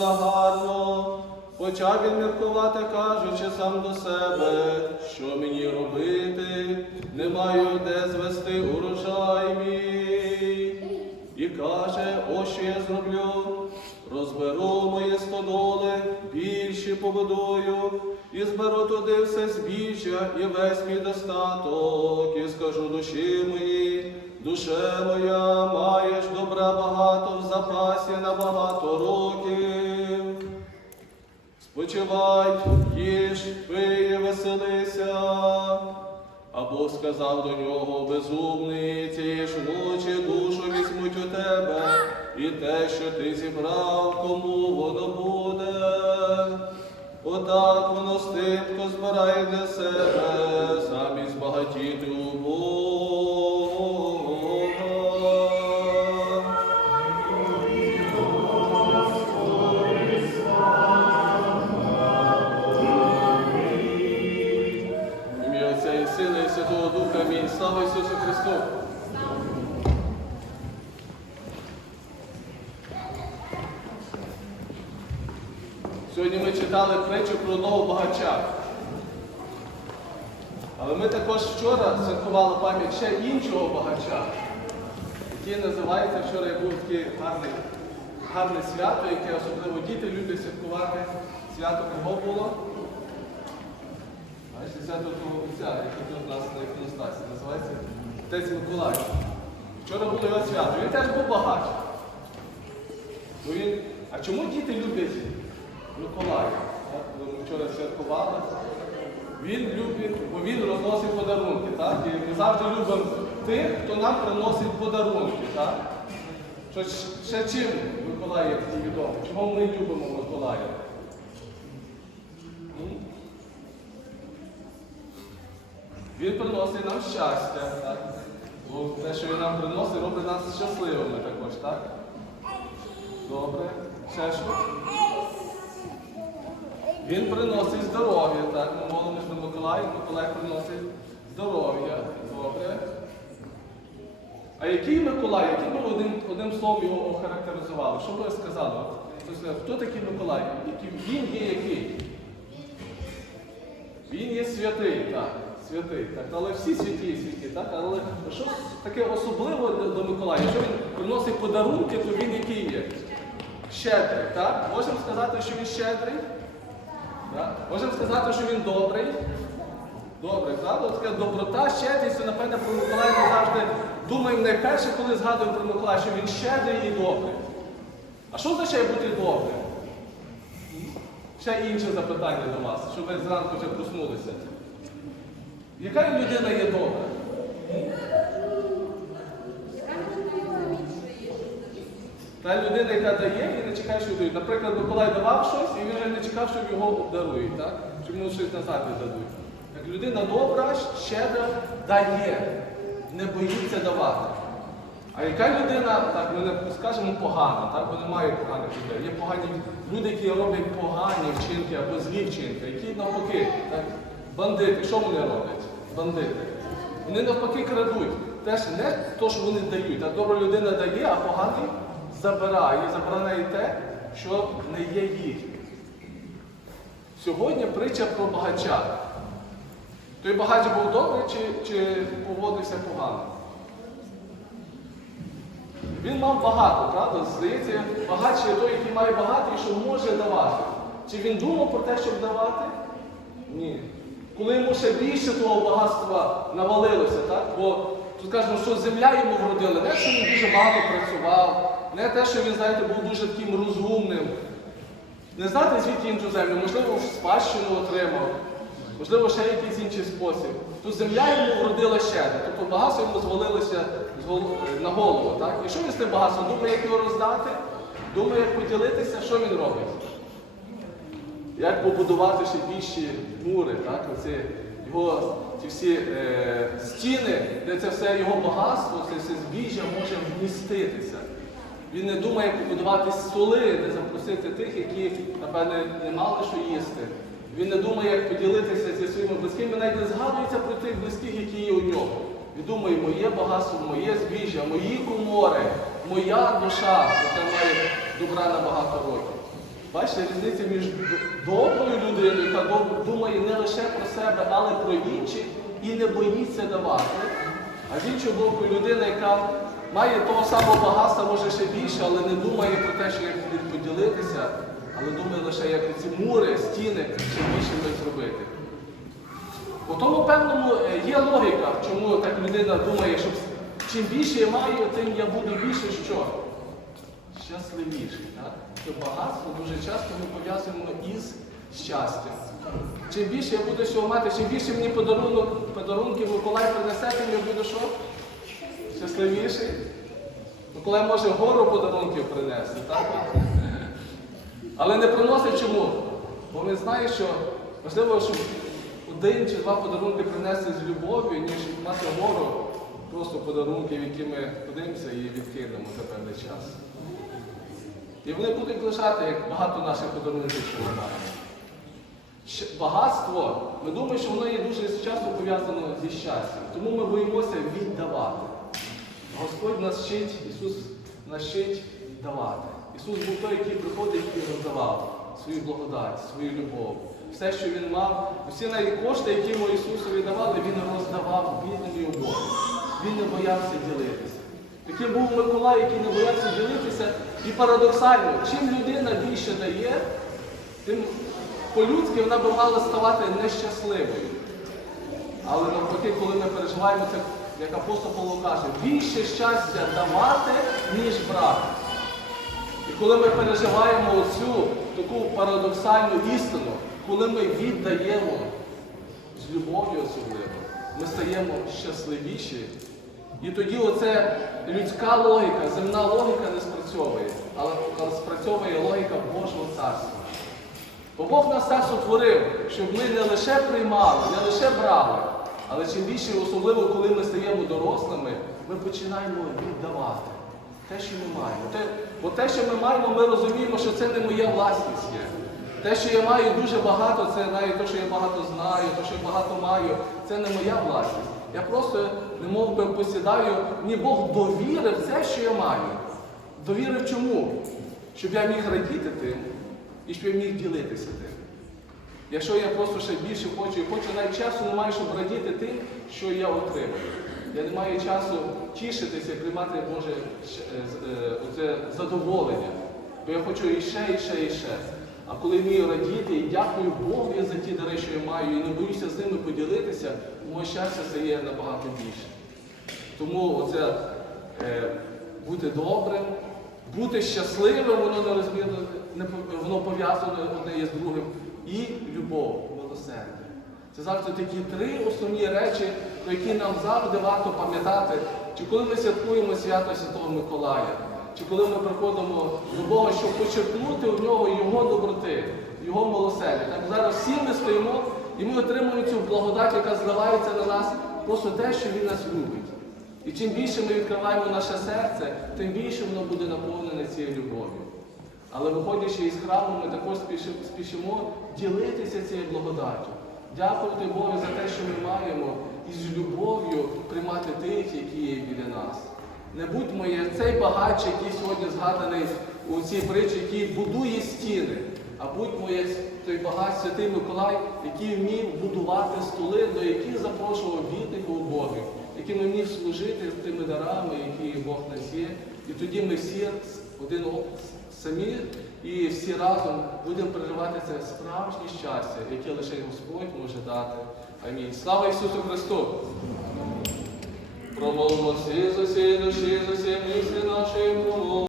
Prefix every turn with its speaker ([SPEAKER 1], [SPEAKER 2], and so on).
[SPEAKER 1] багача гарно. Почав він міркувати, кажучи сам до себе, що мені робити, не маю де звести урожай мій. І каже, ось що я зроблю, розберу мої стодоли, більші побудую, і зберу туди все збіжжя і весь мій достаток, і скажу душі моїй, душе моя, маєш добра багато в запасі на багато років. Спочивай, їж, пий, веселися. Або сказав до нього безумний, цієї ж ночі душу візьмуть у тебе, і те, що ти зібрав, кому воно буде. Отак воно стипко збирає для себе, замість багатіти у Бога. Сьогодні ми читали притчу про одного багача. Але ми також вчора святкували пам'ять ще іншого багача, який називається вчора як був такий гарний, гарне свято, яке особливо діти люблять святкувати. Свято кого було? Свято того отця, який тут у нас на іконостасі, називається Отець Миколай. Вчора було його свято. Він теж був багач. Ну, він... А чому діти люблять Миколая? Ми вчора святкували. Він любить, бо він розносить подарунки. Так? І ми завжди любимо тих, хто нам приносить подарунки. Так? Що ще чим є такий? Чому ми любимо Миколая? Він приносить нам щастя. Так? Бо те, що він нам приносить, робить нас щасливими також, так? Добре. Ще що? Він приносить здоров'я, так? Ми молимось до Миколая, Миколай приносить здоров'я. Добре. А який Миколай, який би одним, одним словом його охарактеризували? Що би ви сказали? Хтось Хто такий Миколай? Він є який? Він є святий, так. Святий, так. Але всі святі є святі, так? Але що таке особливе до Миколая? Якщо він приносить подарунки, то він який є? Щедрий, так? Можемо сказати, що він щедрий? Можемо сказати, що він добрий. Так? От така доброта, щедрість, напевне, про Миколая ми завжди думаємо найперше, коли згадуємо про Миколая, що він щедрий і добрий. А що означає бути добрим? Ще інше запитання до вас, щоб ви зранку вже проснулися. Яка людина є добра? Та людина, яка дає і не чекає, що дають. Наприклад, Миколай давав щось, і він вже не чекав, що його обдарують, так? Чи йому щось назад дадуть. Як людина добра, щедра, дає, не боїться давати. А яка людина, так, ми не скажемо погана, так, бо немає поганих людей. Є погані люди, які роблять погані вчинки або злі вчинки, які навпаки, так, бандити, що вони роблять? Бандити. Вони навпаки крадуть. Теж не то, що вони дають, а добра людина дає, а поганий забирає. Забирає те, що не є їх. Сьогодні притча про багача. Той багач був добрий чи, чи поводився погано? Він мав багато, правда? Здається, багач є той, який має багато і що може давати. Чи він думав про те, щоб давати? Ні. Коли йому ще більше того багатства навалилося, так? Бо тут кажемо, що земля йому вродила, не що він дуже багато працював, не те, що він, знаєте, був дуже таким розумним. Не знати, звідки іншу землю, можливо, спадщину отримав, можливо, ще якийсь інший спосіб. То земля йому вродила щедро, тобто багатство йому звалилося на голову. Так? І що він з тим багатством? Думає, як його роздати, думає, як поділитися, що він робить? Як побудувати ще більші мури, так? Оці його ці всі е, стіни, де це все його багатство, це все збіжжя може вміститися. Він не думає, побудувати столи, де запросити тих, які, напевне, не мали що їсти. Він не думає, як поділитися зі своїми близькими, навіть не згадується про тих близьких, які є у нього. Він думає, моє багатство, моє збіжжя, мої комори, моя душа, яка має добра на багато років. Бачите, різниця між доброю людиною, яка думає не лише про себе, але про інших і не боїться давати. А з іншого боку, людина, яка має того самого багатства, може ще більше, але не думає про те, що як слід поділитися, але думає лише, як ці мури, стіни ще більше ми зробити. У тому певному е, є логіка, чому так людина думає, що чим більше я маю, тим я буду більше що? Щасливіший. Так? Що багатство дуже часто ми пов'язуємо із щастям. Чим більше я буду всього мати, чим більше мені подарунок, подарунків Миколай принесе, тим я буду що? Щасливіший. Миколай може гору подарунків принести, так? Але не приносить чому? Бо він знає, що важливо, щоб один чи два подарунки принести з любов'ю, ніж мати гору просто подарунків, які ми подивимося і відкинемо за певний час. І вони будуть лежати, як багато наших подарунків, що ми маємо. Багатство, ми думаємо, що воно є дуже часто пов'язано зі щастям. Тому ми боїмося віддавати. Господь нас вчить, Ісус нас вчить давати. Ісус був той, який приходить і роздавав свою благодать, свою любов. Все, що Він мав, всі навіть кошти, які йому Ісусові давали, Він роздавав бідним і убогим. Він не боявся ділитися. Таким був Миколай, який не боявся ділитися. І парадоксально, чим людина більше дає, тим по-людськи вона би мала ставати нещасливою. Але навпаки, коли ми переживаємо це, як апостол Павло каже, більше щастя давати, ніж брати. І коли ми переживаємо оцю таку парадоксальну істину, коли ми віддаємо з любов'ю особливо, ми стаємо щасливіші. І тоді оце людська логіка, земна логіка не спрацьовує, але, спрацьовує логіка Божого царства. Бо Бог нас так сотворив, щоб ми не лише приймали, не лише брали, але чим більше, особливо коли ми стаємо дорослими, ми починаємо віддавати те, що ми маємо. Те, бо те, що ми маємо, ми розуміємо, що це не моя власність є. Те, що я маю дуже багато, це навіть те, що я багато знаю, те, що я багато маю, це не моя власність. Я просто, немов би посідаю, мені Бог довірив це, що я маю. Довірив чому? Щоб я міг радіти тим і щоб я міг ділитися тим. Якщо я просто ще більше хочу і хочу, навіть часу не маю, щоб радіти тим, що я отримую. Я не маю часу тішитися і приймати Боже е, е, оце задоволення. Бо я хочу і ще, і ще, і ще. А коли вмію радіти і дякую Богу за ті дари, що я маю, і не боюся з ними поділитися, моє щастя стає набагато більше. Тому оце е, бути добрим, бути щасливим, воно нерозмірно не воно пов'язане одне із другим. І любов, милосердя. Це завжди такі три основні речі, про які нам завжди варто пам'ятати, чи коли ми святкуємо свято Святого Миколая, чи коли ми приходимо до Бога, щоб почерпнути у нього його доброти, його милосердя. Так зараз всі ми стоїмо і ми отримуємо цю благодать, яка зливається на нас, просто те, що Він нас любить. І чим більше ми відкриваємо наше серце, тим більше воно буде наповнене цією любов'ю. Але виходячи із храму, ми також спіши- спішимо ділитися цією благодаттю. Дякувати Богу за те, що ми маємо, і з любов'ю приймати тих, які є біля нас. Не будьмо як цей багач, який сьогодні згаданий у цій притчі, який будує стіни, а будьмо як той багач Святий Миколай, який вмів будувати столи, до яких запрошував бідних і убогих, яким вмів служити тими дарами, які Бог нас є. І тоді ми всі один самі і всі разом будемо переживати це справжнє щастя, яке лише Господь може дати. Амінь. Слава Ісусу Христу! Промовимо всі з усієї душі, з усієї мислі нашої промови.